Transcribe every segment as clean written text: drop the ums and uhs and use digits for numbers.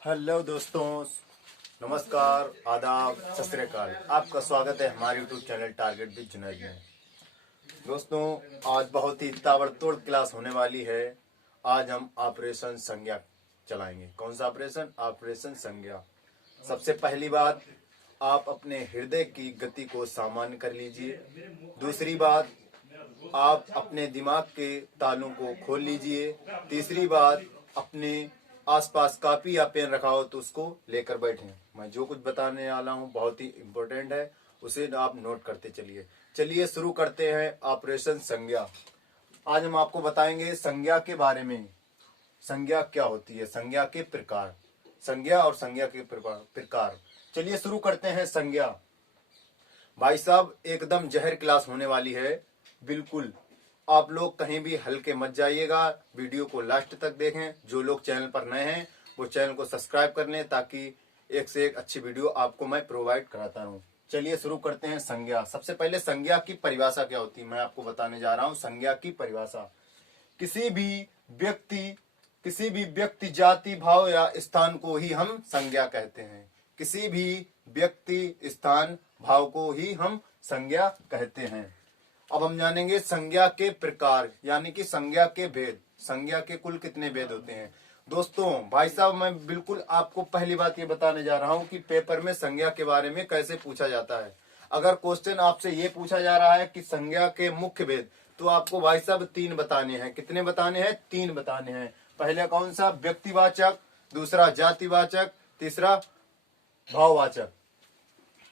Hello दोस्तों, नमस्कार, आदाब, सत श्री अकाल। आपका स्वागत है हमारे YouTube channel target with Junaid में। दोस्तों, आज बहुत ही ताबड़तोड़ क्लास होने वाली है। आज हम ऑपरेशन संज्ञा चलाएंगे। कौन सा ऑपरेशन? ऑपरेशन संज्ञा। सबसे पहली बात, आप अपने हृदय की गति को सामान्य कर लीजिए। दूसरी बात, आप अपने दिमाग के तालों को खोल लीजिए। तीसरी बात, अपने आसपास कापी या पेन रखा हो तो उसको लेकर बैठें। मैं जो कुछ बताने वाला हूँ बहुत ही इम्पोर्टेंट है, उसे आप नोट करते चलिए। चलिए शुरू करते हैं ऑपरेशन संज्ञा। आज हम आपको बताएंगे संज्ञा के बारे में। संज्ञा क्या होती है, संज्ञा के प्रकार, संज्ञा और संज्ञा के प्रकार। चलिए शुरू करते हैं संज्ञा। भाई साहब, एकदम जहर क्लास होने वाली है। बिल्कुल आप लोग कहीं भी हल्के मत जाइएगा, वीडियो को लास्ट तक देखें। जो लोग चैनल पर नए हैं वो चैनल को सब्सक्राइब कर लें ताकि एक से एक अच्छी वीडियो आपको मैं प्रोवाइड कराता हूँ। चलिए शुरू करते हैं संज्ञा। सबसे पहले संज्ञा की परिभाषा क्या होती है मैं आपको बताने जा रहा हूँ। संज्ञा की परिभाषा, किसी भी व्यक्ति जाति भाव या स्थान को ही हम संज्ञा कहते हैं। किसी भी व्यक्ति स्थान भाव को ही हम संज्ञा कहते हैं। अब हम जानेंगे संज्ञा के प्रकार, यानी कि संज्ञा के भेद। संज्ञा के कुल कितने भेद होते हैं? दोस्तों, भाई साहब, मैं बिल्कुल आपको पहली बात ये बताने जा रहा हूँ कि पेपर में संज्ञा के बारे में कैसे पूछा जाता है। अगर क्वेश्चन आपसे ये पूछा जा रहा है कि संज्ञा के मुख्य भेद, तो आपको भाई साहब 3 बताने हैं। कितने बताने हैं? 3 बताने हैं। पहले कौन सा? व्यक्तिवाचक, दूसरा जातिवाचक, तीसरा भाववाचक।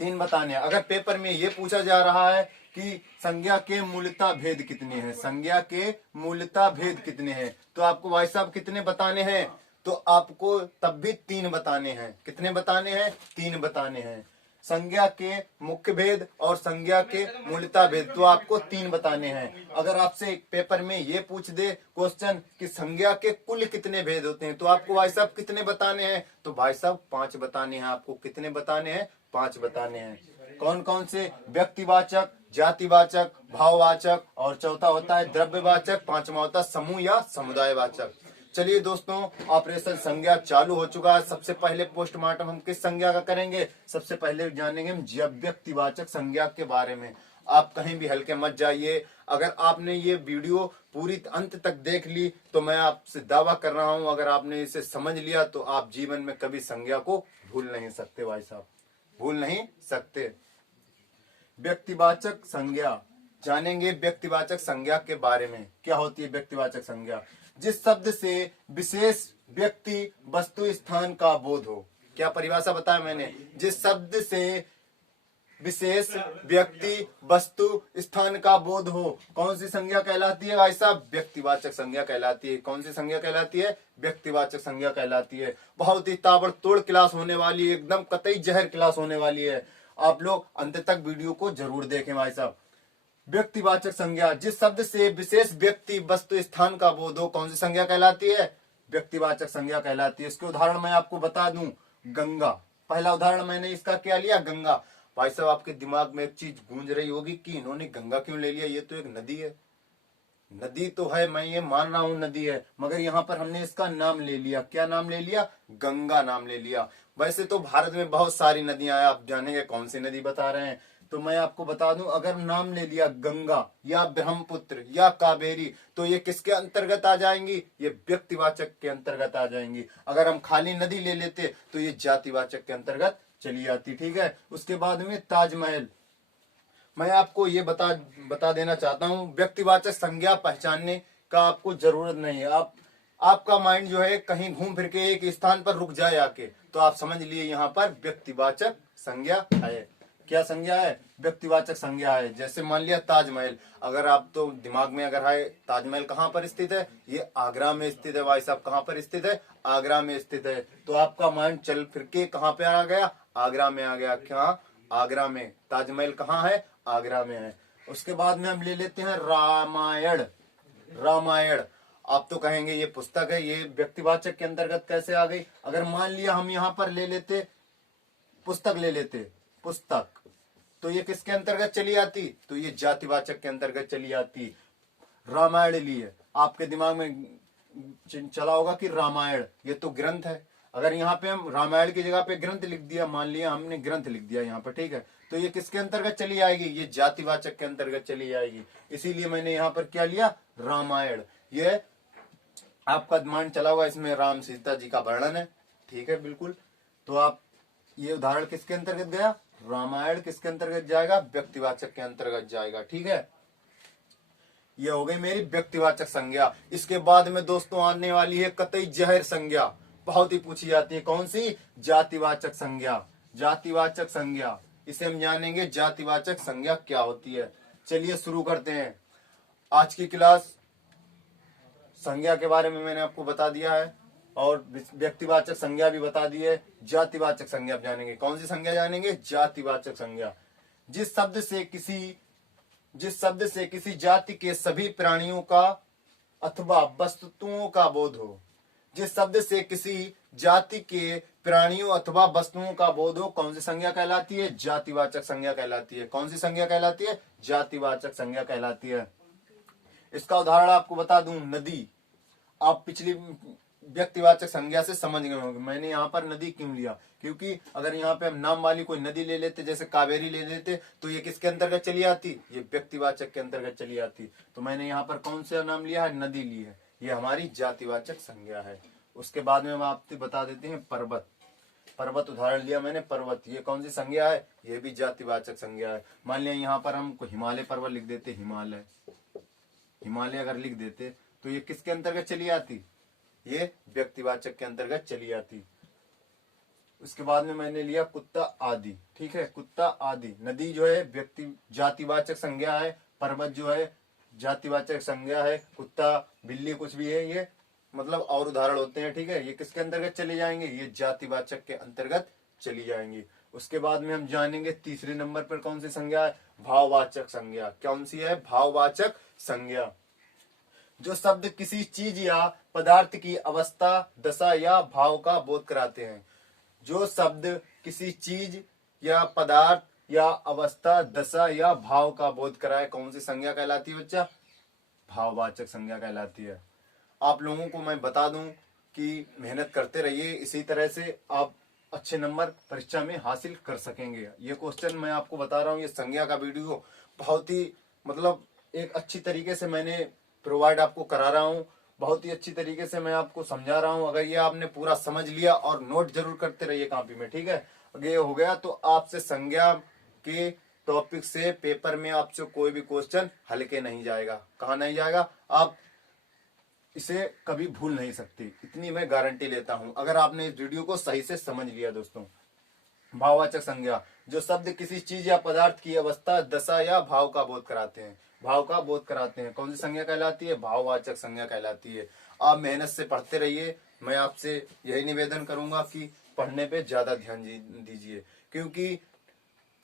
3 बताने हैं। अगर पेपर में ये पूछा जा रहा है कि संज्ञा के मूलतः भेद कितने हैं, संज्ञा के मूलतः भेद कितने हैं, तो आपको भाई साहब कितने बताने हैं? तो आपको तब भी 3 बताने हैं। कितने बताने हैं? 3 बताने हैं। संज्ञा के मुख्य भेद और संज्ञा के मूलतः भेद, तो आपको 3 बताने हैं। अगर आपसे पेपर में ये पूछ दे क्वेश्चन कि संज्ञा के कुल कितने भेद होते हैं, तो आपको भाई साहब कितने बताने हैं? तो भाई साहब 5 बताने हैं। आपको कितने बताने हैं? 5 बताने हैं। कौन कौन से? व्यक्तिवाचक, जातिवाचक, भाववाचक, और चौथा होता है द्रव्यवाचक, पांचवा होता है समूह या समुदायवाचक। चलिए दोस्तों, ऑपरेशन संज्ञा चालू हो चुका है। सबसे पहले पोस्टमार्टम हम किस संज्ञा का करेंगे? सबसे पहले जानेंगे हम व्यक्तिवाचक संज्ञा के बारे में। आप कहीं भी हल्के मत जाइए। अगर आपने ये वीडियो पूरी अंत तक देख ली तो मैं आपसे दावा कर रहा हूं, अगर आपने इसे समझ लिया तो आप जीवन में कभी संज्ञा को भूल नहीं सकते। भाई साहब, भूल नहीं सकते। व्यक्तिवाचक संज्ञा जानेंगे। व्यक्तिवाचक संज्ञा के बारे में क्या होती है व्यक्तिवाचक संज्ञा? जिस शब्द से विशेष व्यक्ति वस्तु स्थान का बोध हो। क्या परिभाषा बताया मैंने? जिस शब्द से विशेष व्यक्ति वस्तु स्थान का बोध हो, कौन सी संज्ञा कहलाती है भाई साहब? व्यक्तिवाचक संज्ञा कहलाती है। कौन सी संज्ञा कहलाती है? व्यक्तिवाचक संज्ञा कहलाती है। बहुत ही ताबड़तोड़ क्लास होने वाली है, एकदम कतई जहर क्लास होने वाली है। आप लोग अंत तक वीडियो को जरूर देखें भाई साहब। व्यक्तिवाचक संज्ञा, जिस शब्द से विशेष व्यक्ति वस्तु स्थान का बोध हो, कौन सी संज्ञा कहलाती है? व्यक्तिवाचक संज्ञा कहलाती है। इसके उदाहरण मैं आपको बता दूं। गंगा, पहला उदाहरण मैंने इसका क्या लिया? गंगा। भाई साहब, आपके दिमाग में एक चीज गूंज रही होगी कि इन्होंने गंगा क्यों ले लिया, ये तो एक नदी है। नदी तो है, मैं ये मान रहा हूं नदी है, मगर यहाँ पर हमने इसका नाम ले लिया। क्या नाम ले लिया? गंगा नाम ले लिया। वैसे तो भारत में बहुत सारी नदियां हैं, आप जानेंगे कौन सी नदी बता रहे हैं। तो मैं आपको बता दूं, अगर नाम ले लिया गंगा या ब्रह्मपुत्र या कावेरी, तो ये किसके अंतर्गत आ जाएंगी? ये व्यक्तिवाचक के अंतर्गत आ जाएंगी। अगर हम खाली नदी ले लेते तो ये जातिवाचक के अंतर्गत चली जाती। ठीक है। उसके बाद में ताजमहल, मैं आपको ये बता देना चाहता हूँ, व्यक्तिवाचक संज्ञा पहचानने का आपको जरूरत नहीं है। आपका माइंड जो है कहीं घूम फिर के एक स्थान पर रुक जाए आके, तो आप समझ लिए यहाँ पर व्यक्तिवाचक संज्ञा है। क्या संज्ञा है? व्यक्तिवाचक संज्ञा है। जैसे मान लिया ताजमहल, अगर आप तो दिमाग में अगर है, ताजमहल कहाँ पर स्थित है? ये आगरा में स्थित है। भाई साहब, कहाँ पर स्थित है? आगरा में स्थित है। तो आपका माइंड चल फिर के कहाँ पे आ गया? आगरा में आ गया। क्या? आगरा में। ताजमहल कहाँ है? आगरा में है। उसके बाद में हम ले लेते हैं रामायण। रामायण, आप तो कहेंगे ये पुस्तक है, ये व्यक्तिवाचक के अंतर्गत कैसे आ गई? अगर मान लिया हम यहाँ पर ले लेते पुस्तक, ले लेते पुस्तक, तो ये किसके अंतर्गत चली आती? तो ये जातिवाचक के अंतर्गत चली आती। रामायण लिए, आपके दिमाग में चला होगा कि रामायण ये तो ग्रंथ है। अगर यहाँ पे हम रामायण की जगह पे ग्रंथ लिख दिया, मान लिया हमने ग्रंथ लिख दिया यहाँ पर, ठीक है, तो ये किसके अंतर्गत चली आएगी, ये जातिवाचक के अंतर्गत चली आएगी। इसीलिए मैंने यहाँ पर क्या लिया, रामायण। ये आपका मान चला हुआ, इसमें राम सीता जी का वर्णन है, ठीक है, बिल्कुल। तो आप ये उदाहरण किसके अंतर्गत गया, रामायण किसके अंतर्गत जाएगा, व्यक्तिवाचक के अंतर्गत जाएगा, ठीक है। ये हो गई मेरी व्यक्तिवाचक संज्ञा। इसके बाद में दोस्तों आने वाली है कतई जहर संज्ञा, बहुत ही पूछी जाती है। कौन सी, जातिवाचक संज्ञा। जातिवाचक संज्ञा, इसे हम जानेंगे जातिवाचक संज्ञा क्या होती है। चलिए शुरू करते हैं आज की क्लास। संज्ञा के बारे में मैंने आपको बता दिया है और व्यक्तिवाचक संज्ञा भी बता दी है। जातिवाचक संज्ञा आप जानेंगे। कौन सी संज्ञा जानेंगे, जातिवाचक संज्ञा। जिस शब्द से किसी जाति के सभी प्राणियों का अथवा वस्तुओं का बोध हो। जिस शब्द से किसी जाति के प्राणियों अथवा वस्तुओं का बोध हो, कौन सी संज्ञा कहलाती है, जातिवाचक संज्ञा कहलाती है। कौन सी संज्ञा कहलाती है, जातिवाचक संज्ञा कहलाती है। इसका उदाहरण आपको बता दूं, नदी। आप पिछली व्यक्तिवाचक संज्ञा से समझ गए होंगे मैंने यहाँ पर नदी क्यों लिया, क्योंकि अगर यहाँ पे हम नाम वाली कोई नदी ले लेते, जैसे कावेरी ले लेते, तो ये किसके अंतर्गत चली आती, ये व्यक्तिवाचक के अंतर्गत चली आती। तो मैंने यहाँ पर कौन सा नाम लिया है, नदी ली है, ये हमारी जातिवाचक संज्ञा है। उसके बाद में हम आपसे बता देते हैं पर्वत। पर्वत उदाहरण लिया मैंने, पर्वत, ये कौन सी संज्ञा है, ये भी जातिवाचक संज्ञा है। मान लिया यहाँ पर हम हिमालय पर्वत लिख देते, हिमालय, हिमालय अगर लिख देते तो ये किसके अंतर्गत चली आती, ये व्यक्तिवाचक के अंतर्गत चली आती। उसके बाद में मैंने लिया कुत्ता आदि, ठीक है, कुत्ता आदि। नदी जो है व्यक्ति जातिवाचक संज्ञा है, पर्वत जो है जातिवाचक संज्ञा है, कुत्ता बिल्ली कुछ भी है, ये मतलब और उदाहरण होते हैं, ठीक है, ये किसके अंतर्गत चले जाएंगे, ये जातिवाचक के अंतर्गत चली जाएंगी। उसके बाद में हम जानेंगे तीसरे नंबर पर कौन सी संज्ञा है, भाववाचक संज्ञा। कौन सी है, भाववाचक संज्ञा। जो शब्द किसी चीज या पदार्थ की अवस्था, दशा या भाव का बोध कराते हैं। जो शब्द किसी चीज या पदार्थ या अवस्था, दशा या भाव का बोध कराए, कौन सी संज्ञा कहलाती है बच्चा, भाववाचक संज्ञा कहलाती है। आप लोगों को मैं बता दूं कि मेहनत करते रहिए, इसी तरह से आप अच्छे नंबर परीक्षा में हासिल कर सकेंगे। ये क्वेश्चन मैं आपको बता रहा हूँ, ये संज्ञा का वीडियो बहुत ही मतलब एक अच्छी तरीके से मैंने प्रोवाइड आपको करा रहा हूँ, बहुत ही अच्छी तरीके से मैं आपको समझा रहा हूँ। अगर ये आपने पूरा समझ लिया, और नोट जरूर करते रहिए कॉपी में, ठीक है। अगर ये हो गया तो आपसे संज्ञा के टॉपिक से पेपर में आपसे कोई भी क्वेश्चन हल्के नहीं जाएगा। कहाँ नहीं जाएगा, आप इसे कभी भूल नहीं सकते, इतनी मैं गारंटी लेता हूं, अगर आपने इस वीडियो को सही से समझ लिया। दोस्तों, भाववाचक संज्ञा, जो शब्द किसी चीज या पदार्थ की अवस्था, दशा या भाव का बोध कराते हैं, भाव का बोध कराते हैं, कौन सी संज्ञा कहलाती है, भाववाचक संज्ञा कहलाती है। आप मेहनत से पढ़ते रहिए, मैं आपसे यही निवेदन करूंगा कि पढ़ने पे ज्यादा ध्यान दीजिए, क्योंकि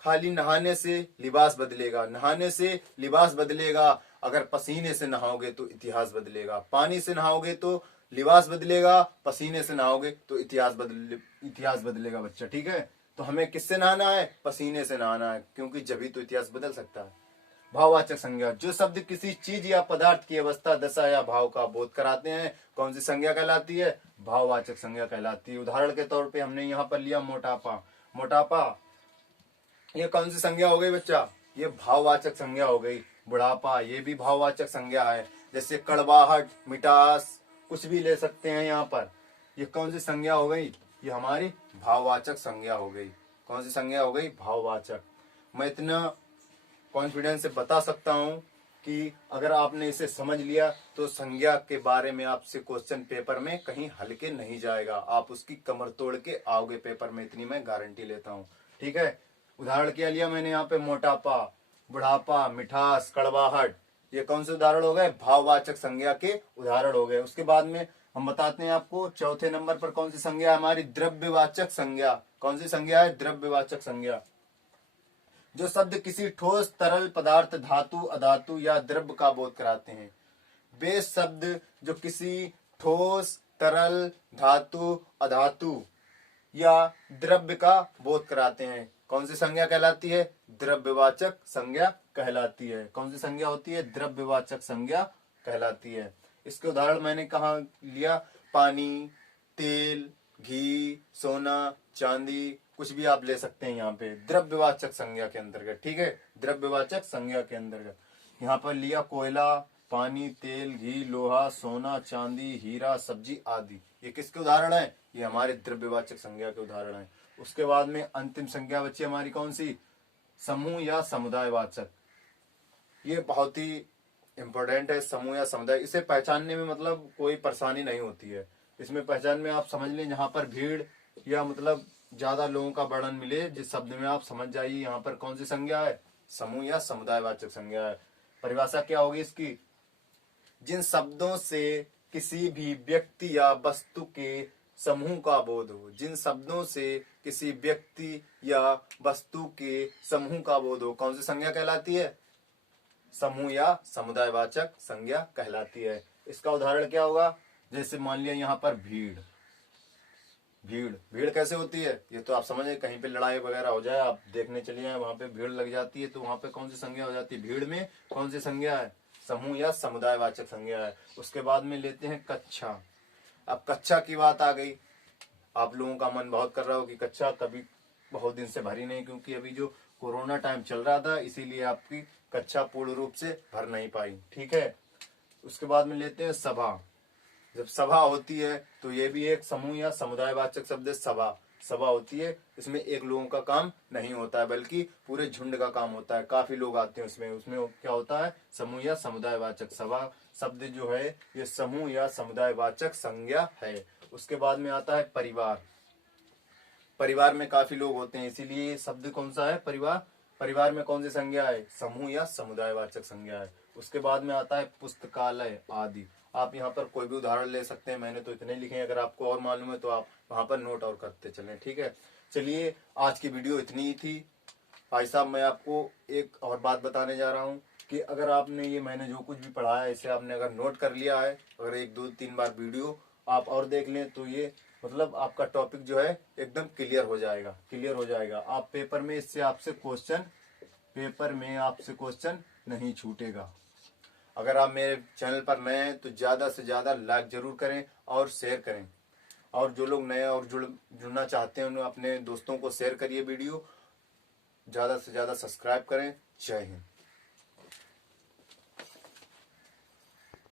खाली नहाने से लिबास बदलेगा, नहाने से लिबास बदलेगा, अगर पसीने से नहाओगे तो इतिहास बदलेगा, पानी से नहाओगे तो लिबास बदलेगा, पसीने से नहाओगे तो इतिहास बदलेगा बच्चा, ठीक है। तो हमें किससे नहाना है, पसीने से नहाना है, क्योंकि जभी तो इतिहास बदल सकता है। भाववाचक संज्ञा, जो शब्द किसी चीज या पदार्थ की अवस्था, दशा या भाव का बोध कराते हैं, कौन सी संज्ञा कहलाती है, भाववाचक संज्ञा कहलाती है। उदाहरण के तौर पे हमने यहाँ पर लिया मोटापा। मोटापा ये कौन सी संज्ञा हो गई बच्चा, ये भाववाचक संज्ञा हो गई। बुढ़ापा, ये भी भाववाचक संज्ञा है। जैसे कड़वाहट, मिठास, कुछ भी ले सकते हैं यहाँ पर, ये कौन सी संज्ञा हो गई, ये हमारी भाववाचक संज्ञा हो गई। कौन सी संज्ञा हो गई, भाववाचक। मैं इतना कॉन्फिडेंस से बता सकता हूँ कि अगर आपने इसे समझ लिया तो संज्ञा के बारे में आपसे क्वेश्चन पेपर में कहीं हल्के नहीं जाएगा, आप उसकी कमर तोड़ के आओगे पेपर में, इतनी मैं गारंटी लेता हूँ, ठीक है। उदाहरण क्या लिया मैंने यहाँ पे, मोटापा, बुढ़ापा, मिठास, कड़वाहट, ये कौन से उदाहरण हो गए, भाववाचक संज्ञा के उदाहरण हो गए। उसके बाद में हम बताते हैं आपको चौथे नंबर पर कौन सी संज्ञा है हमारी, द्रव्यवाचक संज्ञा। कौन सी संज्ञा है, द्रव्यवाचक संज्ञा। जो शब्द किसी ठोस, तरल पदार्थ, धातु, अधातु या द्रव्य का बोध कराते हैं। वे शब्द जो किसी ठोस, तरल, धातु, अधातु या द्रव्य का बोध कराते हैं, कौन सी संज्ञा कहलाती है, द्रव्यवाचक संज्ञा कहलाती है। कौन सी संज्ञा होती है, द्रव्यवाचक संज्ञा कहलाती है। इसके उदाहरण मैंने कहा लिया, पानी, तेल, घी, सोना, चांदी, कुछ भी आप ले सकते हैं यहाँ पे द्रव्यवाचक संज्ञा के अंतर्गत। ठीक है, द्रव्यवाचक संज्ञा के अंतर्गत यहाँ पर लिया कोयला, पानी, तेल, घी, लोहा, सोना, चांदी, हीरा, सब्जी आदि। ये किसके उदाहरण है? ये हमारे द्रव्यवाचक संज्ञा के उदाहरण है। उसके बाद में अंतिम संज्ञा बची हमारी कौन सी? समूह या समुदायवाचक। ये बहुत ही इम्पोर्टेंट है, समूह या समुदाय। इसे पहचानने में मतलब कोई परेशानी नहीं होती है। इसमें पहचान में आप समझ लें, जहाँ पर भीड़ या मतलब ज्यादा लोगों का वर्णन मिले, जिस शब्द में आप समझ जाइए यहाँ पर कौन सी संज्ञा है? समूह या समुदायवाचक संज्ञा है। परिभाषा क्या होगी इसकी? जिन शब्दों से किसी भी व्यक्ति या वस्तु के समूह का बोध हो, जिन शब्दों से किसी व्यक्ति या वस्तु के समूह का बोध हो, कौन सी संज्ञा कहलाती है? समूह या समुदायवाचक संज्ञा कहलाती है। इसका उदाहरण क्या होगा? जैसे मान लिया यहाँ पर भीड़। भीड़ भीड़ कैसे होती है? ये तो आप समझे, कहीं पे लड़ाई वगैरह हो जाए, आप देखने चले जाए, वहां पे भीड़ लग जाती है, तो वहां पे कौन सी संज्ञा हो जाती है? भीड़ में कौन सी संज्ञा है? समूह या समुदायवाचक संज्ञा है। उसके बाद में लेते हैं कक्षा। अब कक्षा की बात आ गई। आप लोगों का मन बहुत कर रहा हो कि कक्षा कभी बहुत दिन से भरी नहीं, क्योंकि अभी जो कोरोना टाइम चल रहा था, इसीलिए आपकी कक्षा पूर्ण रूप से भर नहीं पाई। ठीक है, उसके बाद में लेते हैं सभा। जब सभा होती है तो ये भी एक समूह या समुदायवाचक शब्द है। सभा सभा होती है, इसमें एक लोगों का काम नहीं होता है, बल्कि पूरे झुंड का काम होता है, काफी लोग आते हैं उसमें। उसमें क्या होता है? समूह या समुदायवाचक। सभा शब्द जो है ये समूह या समुदायवाचक संज्ञा है। उसके बाद में आता है परिवार। परिवार में काफी लोग होते हैं, इसीलिए शब्द कौन सा है? परिवार। परिवार में कौन सी संज्ञा है? समूह या समुदायवाचक संज्ञा है। उसके बाद में आता है पुस्तकालय आदि। आप यहाँ पर कोई भी उदाहरण ले सकते हैं, मैंने तो इतने लिखे हैं, अगर आपको और मालूम है तो आप वहां पर नोट और करते चलें। ठीक है, चलिए आज की वीडियो इतनी ही थी। भाई साहब, मैं आपको एक और बात बताने जा रहा हूँ कि अगर आपने ये मैंने जो कुछ भी पढ़ाया है, इसे आपने अगर नोट कर लिया है, अगर 1-2-3 बार वीडियो आप और देख लें, तो ये मतलब आपका टॉपिक जो है एकदम क्लियर हो जाएगा। क्लियर हो जाएगा। आप पेपर में इससे आपसे क्वेश्चन नहीं छूटेगा। अगर आप मेरे चैनल पर नए हैं तो ज्यादा से ज्यादा लाइक जरूर करें और शेयर करें, और जो लोग नए और जुड़ना चाहते हैं उन्हें अपने दोस्तों को शेयर करिए वीडियो, ज्यादा से ज्यादा सब्सक्राइब करें। जय हिंद।